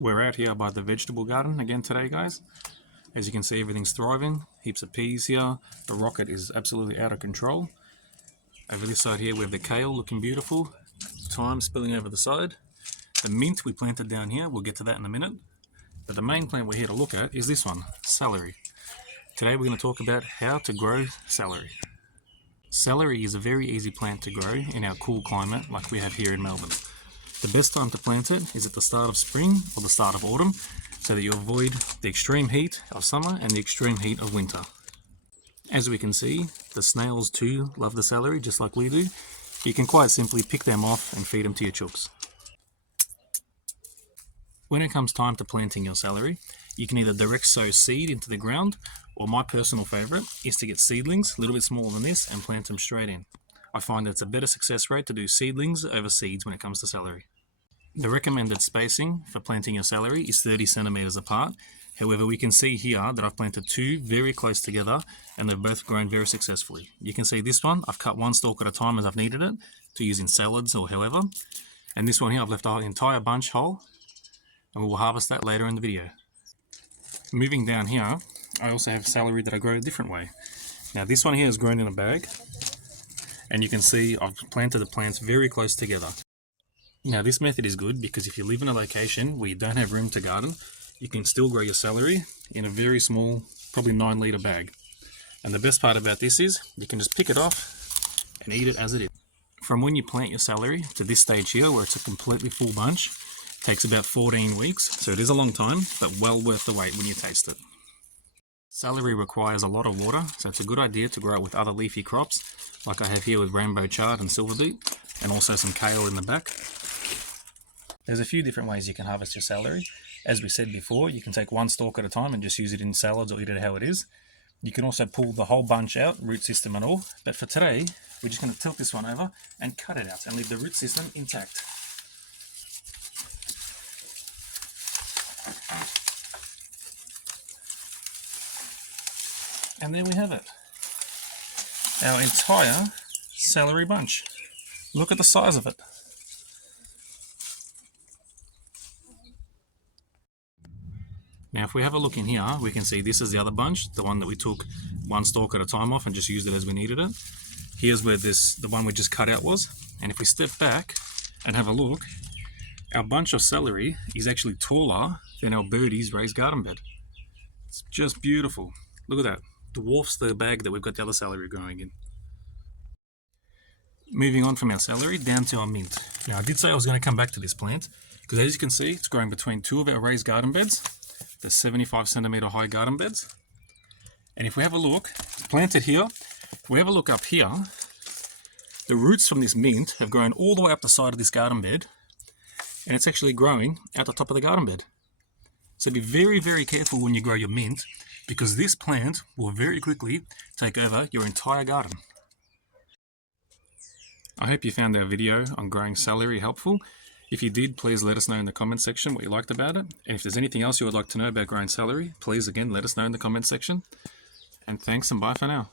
We're out here by the vegetable garden again today, guys. As you can see, everything's thriving. Heaps of peas here. The rocket is absolutely out of control. Over this side here we have the kale looking beautiful. Thyme spilling over the side. The mint we planted down here, we'll get to that in a minute. But the main plant we're here to look at is this one, celery. Today we're going to talk about how to grow celery. Celery is a very easy plant to grow in our cool climate like we have here in Melbourne. The best time to plant it is at the start of spring or the start of autumn, so that you avoid the extreme heat of summer and the extreme heat of winter. As we can see, the snails too love the celery just like we do. You can quite simply pick them off and feed them to your chooks. When it comes time to planting your celery, you can either direct sow seed into the ground, or my personal favourite is to get seedlings, a little bit smaller than this, and plant them straight in. I find that it's a better success rate to do seedlings over seeds when it comes to celery. The recommended spacing for planting your celery is 30 centimeters apart. However, we can see here that I've planted two very close together and they've both grown very successfully. You can see this one, I've cut one stalk at a time as I've needed it to use in salads or however. And this one here, I've left our entire bunch whole and we will harvest that later in the video. Moving down here, I also have celery that I grow a different way. Now this one here is grown in a bag. And you can see I've planted the plants very close together. Now this method is good because if you live in a location where you don't have room to garden, you can still grow your celery in a very small, probably 9-litre bag. And the best part about this is you can just pick it off and eat it as it is. From when you plant your celery to this stage here where it's a completely full bunch, takes about 14 weeks. So it is a long time, but well worth the wait when you taste it. Celery requires a lot of water, so it's a good idea to grow it with other leafy crops, like I have here with rainbow chard and silver beet, and also some kale in the back. There's a few different ways you can harvest your celery. As we said before, you can take one stalk at a time and just use it in salads or eat it how it is. You can also pull the whole bunch out, root system and all, but for today, we're just going to tilt this one over and cut it out and leave the root system intact. And there we have it. Our entire celery bunch. Look at the size of it. Now if we have a look in here, we can see this is the other bunch, the one that we took one stalk at a time off and just used it as we needed it. Here's where the one we just cut out was. And if we step back and have a look, our bunch of celery is actually taller than our birdie's raised garden bed. It's just beautiful. Look at that. Dwarfs the bag that we've got the other celery growing in. Moving on from our celery down to our mint. Now I did say I was going to come back to this plant because as you can see it's growing between two of our raised garden beds, the 75 centimeter high garden beds. And if we have a look, it's planted here. If we have a look up here, the roots from this mint have grown all the way up the side of this garden bed and it's actually growing out the top of the garden bed. So be very, very careful when you grow your mint because this plant will very quickly take over your entire garden. I hope you found our video on growing celery helpful. If you did, please let us know in the comment section what you liked about it. And if there's anything else you would like to know about growing celery, please again let us know in the comment section. And thanks and bye for now.